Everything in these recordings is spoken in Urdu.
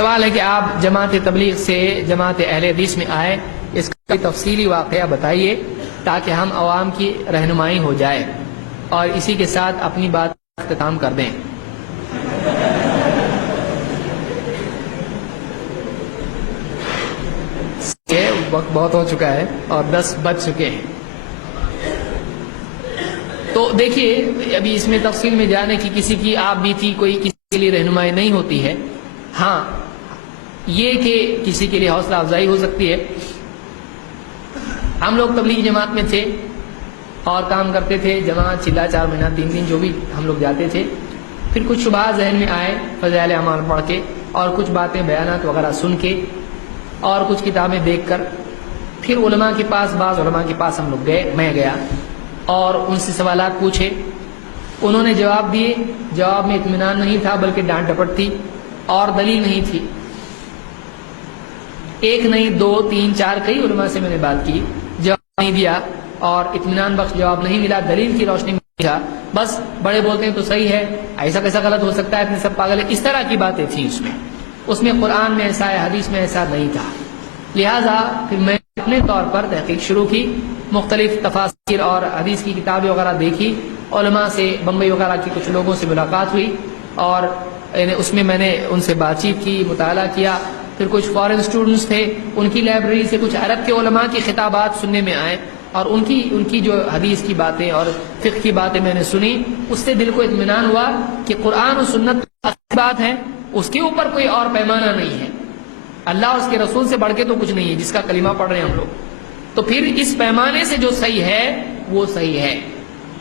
سوال ہے کہ آپ جماعت تبلیغ سے جماعت اہل حدیث میں آئے، اس کا تفصیلی واقعہ بتائیے تاکہ ہم عوام کی رہنمائی ہو جائے، اور اسی کے ساتھ اپنی بات کا اختتام کر دیں۔ وقت بہت ہو چکا ہے اور 10 بج چکے ہیں، تو دیکھیے ابھی اس میں تفصیل میں جانے کی کسی کی آپ بھی تھی، کوئی کسی کے لیے رہنمائی نہیں ہوتی ہے۔ ہاں یہ کہ کسی کے لیے حوصلہ افزائی ہو سکتی ہے۔ ہم لوگ تبلیغی جماعت میں تھے اور کام کرتے تھے، جماعت چلا 4 مہینہ 3 دن جو بھی ہم لوگ جاتے تھے، پھر کچھ شبہات ذہن میں آئے فضائل اعمال پڑھ کے، اور کچھ باتیں بیانات وغیرہ سن کے، اور کچھ کتابیں دیکھ کر، پھر علماء کے پاس، بعض علماء کے پاس ہم لوگ گئے، میں گیا اور ان سے سوالات پوچھے، انہوں نے جواب دیے، جواب میں اطمینان نہیں تھا بلکہ ڈانٹ ڈپٹ تھی اور دلیل نہیں تھی۔ ایک نہیں 2 3 4 کئی علماء سے میں نے بات کی، جواب نہیں دیا اور اطمینان بخش جواب نہیں ملا، دلیل کی روشنی میں نہیں تھا، بس بڑے بولتے ہیں تو صحیح ہے، ایسا کیسا غلط ہو سکتا ہے، اتنے سب پاگل ہے، اس طرح کی باتیں تھیں اس میں قرآن میں ایسا ہے، حدیث میں ایسا نہیں تھا۔ لہٰذا پھر میں اپنے طور پر تحقیق شروع کی، مختلف تفاسیر اور حدیث کی کتابیں وغیرہ دیکھی، علماء سے بمبئی وغیرہ کے کچھ لوگوں سے ملاقات ہوئی اور اس میں نے ان سے بات چیت کی، مطالعہ کیا، پھر کچھ فارن اسٹوڈنٹس تھے، ان کی لائبریری سے کچھ عرب کے علماء کی خطابات سننے میں آئے، اور ان کی جو حدیث کی باتیں اور فقہ کی باتیں میں نے سنی، اس سے دل کو اطمینان ہوا کہ قرآن و سنت اصل بات ہے، اس کے اوپر کوئی اور پیمانہ نہیں ہے، اللہ اور اس کے رسول سے بڑھ کے تو کچھ نہیں ہے جس کا کلمہ پڑھ رہے ہیں ہم لوگ، تو پھر اس پیمانے سے جو صحیح ہے وہ صحیح ہے،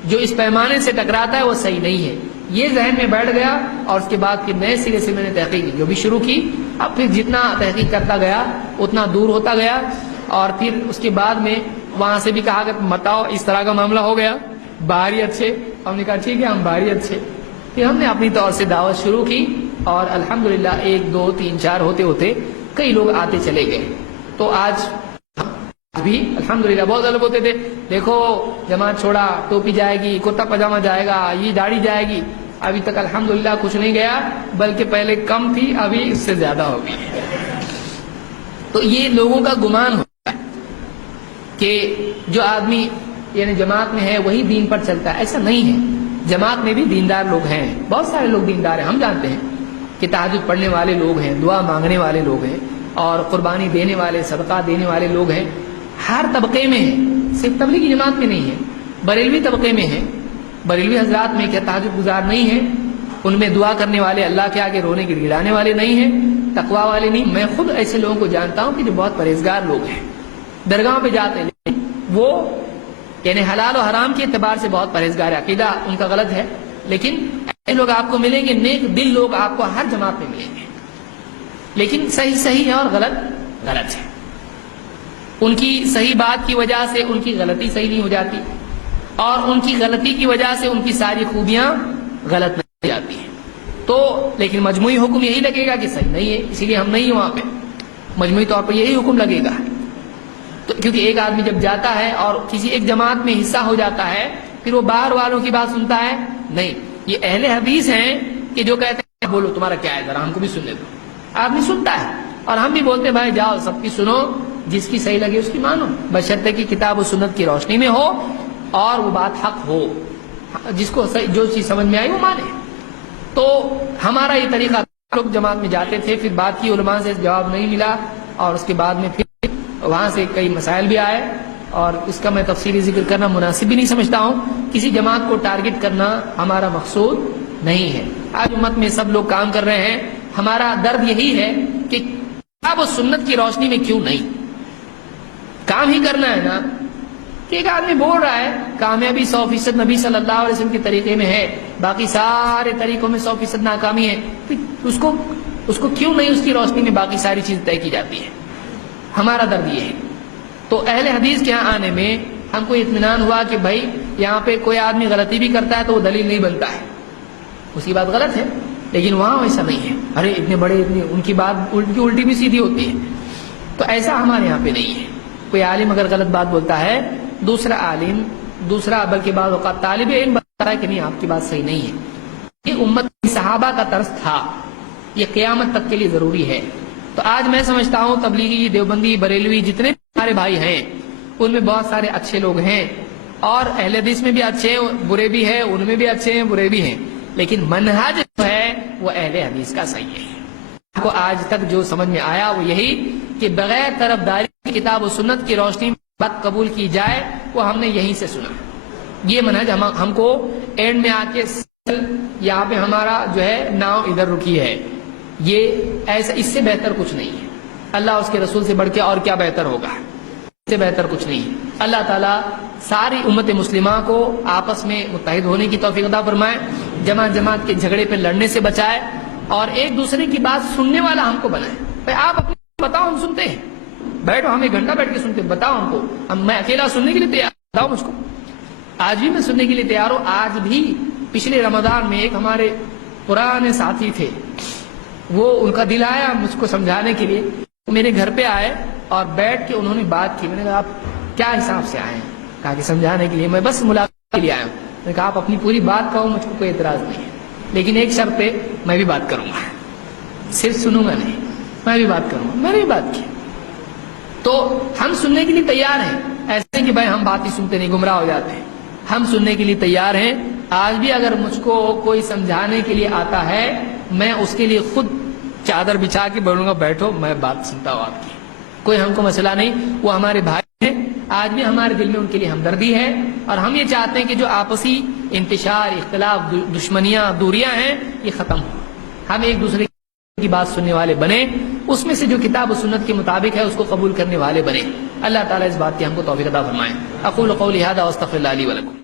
جو اس پیمانے سے ٹکراتا ہے وہ صحیح نہیں ہے، یہ ذہن میں بیٹھ گیا، اور اس کے بعد پھر نئے سرے سے میں نے تحقیق جو بھی شروع کی، اب پھر جتنا تحقیق کرتا گیا اتنا دور ہوتا گیا، اور پھر اس کے بعد میں وہاں سے بھی کہا کہ بتاؤ اس طرح کا معاملہ ہو گیا، باہری اچھے، ہم نے کہا ٹھیک ہے ہم باہری اچھے، پھر ہم نے اپنی طور سے دعوت شروع کی، اور الحمدللہ 1 2 3 4 ہوتے ہوتے کئی لوگ آتے چلے گئے، تو آج بھی الحمدللہ بہت زیادہ بولتے تھے دیکھو جماعت چھوڑا، ٹوپی جائے گی، کرتا پاجامہ جائے گا، یہ داڑھی جائے گی، ابھی تک الحمدللہ کچھ نہیں گیا، بلکہ پہلے کم تھی ابھی اس سے زیادہ ہوگی۔ تو یہ لوگوں کا گمان ہوتا ہے کہ جو آدمی یعنی جماعت میں ہے وہی دین پر چلتا ہے، ایسا نہیں ہے، جماعت میں بھی دیندار لوگ ہیں، بہت سارے لوگ دیندار ہیں، ہم جانتے ہیں کہ تہجد پڑھنے والے لوگ ہیں، دعا مانگنے والے لوگ ہیں، اور قربانی دینے والے، صدقہ دینے والے لوگ ہیں، ہر طبقے میں ہیں، صرف تبلیغی جماعت میں نہیں ہے، بریلوی طبقے میں ہیں، بریلوی حضرات میں کیا تہجد گزار نہیں ہیں، ان میں دعا کرنے والے، اللہ کے آگے رونے گڑگڑانے والے نہیں ہیں، تقوی والے نہیں، میں خود ایسے لوگوں کو جانتا ہوں کہ جو بہت پرہیزگار لوگ ہیں، درگاہوں پہ جاتے ہیں وہ یعنی حلال و حرام کے اعتبار سے بہت پرہیزگار ہے، عقیدہ ان کا غلط ہے، لیکن ایسے لوگ آپ کو ملیں گے، نیک دل لوگ آپ کو ہر جماعت میں ملیں گے، لیکن صحیح صحیح ہے اور غلط غلط ہے، ان کی صحیح بات کی وجہ سے ان کی غلطی صحیح نہیں ہو جاتی، اور ان کی غلطی کی وجہ سے ان کی ساری خوبیاں غلط نہیں ہو جاتی ہیں، تو لیکن مجموعی حکم یہی لگے گا کہ صحیح نہیں ہے، اسی لیے ہم نہیں ہیں وہاں پہ، مجموعی طور پر یہی حکم لگے گا، تو کیونکہ ایک آدمی جب جاتا ہے اور کسی ایک جماعت میں حصہ ہو جاتا ہے پھر وہ باہر والوں کی بات سنتا ہے نہیں، یہ اہل حدیث ہیں کہ جو کہتے ہیں بولو تمہارا کیا ہے ذرا ہم کو بھی سننے دو، آدمی سنتا ہے، اور ہم بھی بولتے ہیں بھائی جاؤ سب کی سنو، جس کی صحیح لگے اس کی مانو، بشرطے کی کتاب و سنت کی روشنی میں ہو اور وہ بات حق ہو، جس کو جو چیز سمجھ میں آئی وہ مانے، تو ہمارا یہ طریقہ، لوگ جماعت میں جاتے تھے، پھر بات کی علماء سے جواب نہیں ملا، اور اس کے بعد میں پھر وہاں سے کئی مسائل بھی آئے، اور اس کا میں تفصیلی ذکر کرنا مناسب بھی نہیں سمجھتا ہوں، کسی جماعت کو ٹارگٹ کرنا ہمارا مقصود نہیں ہے، آج امت میں سب لوگ کام کر رہے ہیں، ہمارا درد یہی ہے کہ کتاب و سنت کی روشنی میں کیوں نہیں، کام ہی کرنا ہے نا، کہ ایک آدمی بول رہا ہے کامیابی 100% نبی صلی اللہ علیہ وسلم کے طریقے میں ہے، باقی سارے طریقوں میں 100% ناکامی ہے، اس کو کیوں نہیں اس کی روشنی میں باقی ساری چیز طے کی جاتی ہے، ہمارا درد یہ ہے، تو اہل حدیث کے یہاں آنے میں ہم کو اطمینان ہوا کہ بھائی یہاں پہ کوئی آدمی غلطی بھی کرتا ہے تو وہ دلیل نہیں بنتا ہے، اس کی بات غلط ہے، لیکن وہاں ایسا نہیں ہے، ارے اتنے بڑے ان کی بات الٹی بھی سیدھی ہوتی ہے، تو ایسا ہمارے یہاں پہ نہیں ہے، کوئی عالم اگر غلط بات بولتا ہے دوسرا عالم بلکہ بعض اوقات طالب علم بتا رہا ہے کہ نہیں آپ کی بات صحیح نہیں ہے، یہ امت صحابہ کا طرز تھا، یہ قیامت تک کے لیے ضروری ہے۔ تو آج میں سمجھتا ہوں تبلیغی، دیوبندی، بریلوی جتنے ہمارے بھائی ہیں ان میں بہت سارے اچھے لوگ ہیں، اور اہل حدیث میں بھی اچھے ہیں، برے بھی ہیں، ان میں بھی اچھے ہیں، برے بھی ہیں، لیکن منہج جو ہے وہ اہل حدیث کا صحیح ہے۔ آپ کو آج تک جو سمجھ میں آیا وہ یہی کہ بغیر طرفداری کتاب و سنت کی روشنی میں بات قبول کی جائے، وہ ہم نے یہیں سے سنا۔ یہ منہج ہم کو اینڈ میں آ کے یہاں پہ ہمارا جو ہے ناؤ ادھر رکی ہے، یہ ایسا، اس سے بہتر کچھ نہیں ہے۔ اللہ اس کے رسول سے بڑھ کے اور کیا بہتر ہوگا، اس سے بہتر کچھ نہیں ہے۔ اللہ تعالیٰ ساری امت مسلمہ کو آپس میں متحد ہونے کی توفیق عطا فرمائے، جماعت کے جھگڑے پہ لڑنے سے بچائے، اور ایک دوسرے کی بات سننے والا ہم کو بنائے۔ بھائی آپ اپنی بتاؤ، ہم سنتے ہیں، بیٹھو، ہم ایک گھنٹہ بیٹھ کے سنتے ہیں، بتاؤ ہم کو، میں اکیلا سننے کے لیے تیار، بتاؤ مجھ کو، آج بھی میں سننے کے لیے تیار ہوں۔ آج بھی پچھلے رمضان میں ایک ہمارے پرانے ساتھی تھے، وہ ان کا دل آیا مجھ کو سمجھانے کے لیے، میرے گھر پہ آئے اور بیٹھ کے انہوں نے بات کی۔ میں نے کہا آپ کیا حساب سے آئے ہیں؟ کہا کہ سمجھانے کے لیے، میں بس ملاقات کے لیے آیا ہوں۔ میں نے کہا آپ اپنی پوری بات کہو، مجھ کو کوئی اعتراض نہیں ہے، لیکن ایک شرط پہ میں بھی بات کروں گا، صرف سنوں گا نہیں، میں بھی بات کروں گا۔ میں نے بھی بات کی۔ تو ہم سننے کے لیے تیار ہیں، ایسے کہ بھائی ہم بات ہی سنتے نہیں، گمراہ ہو جاتے ہیں۔ ہم سننے کے لیے تیار ہیں۔ آج بھی اگر مجھ کو کوئی سمجھانے کے لیے آتا ہے، میں اس کے لیے خود چادر بچھا کے بولوں گا بیٹھو، میں بات سنتا ہوں آپ کی، کوئی ہم کو مسئلہ نہیں۔ وہ ہمارے بھائی ہیں، آج بھی ہمارے دل میں ان کے لیے ہمدردی ہے، اور ہم یہ چاہتے ہیں کہ جو آپسی انتشار، اختلاف، دشمنیاں، دوریاں ہیں، یہ ختم ہو، ہم ایک دوسرے کی بات سننے والے بنے، اس میں سے جو کتاب و سنت کے مطابق ہے اس کو قبول کرنے والے بنے۔ اللہ تعالیٰ اس بات کی ہم کو توفیق عطا فرمائے۔ اقول قولی ھذا واستغفر اللہ لی ولکم۔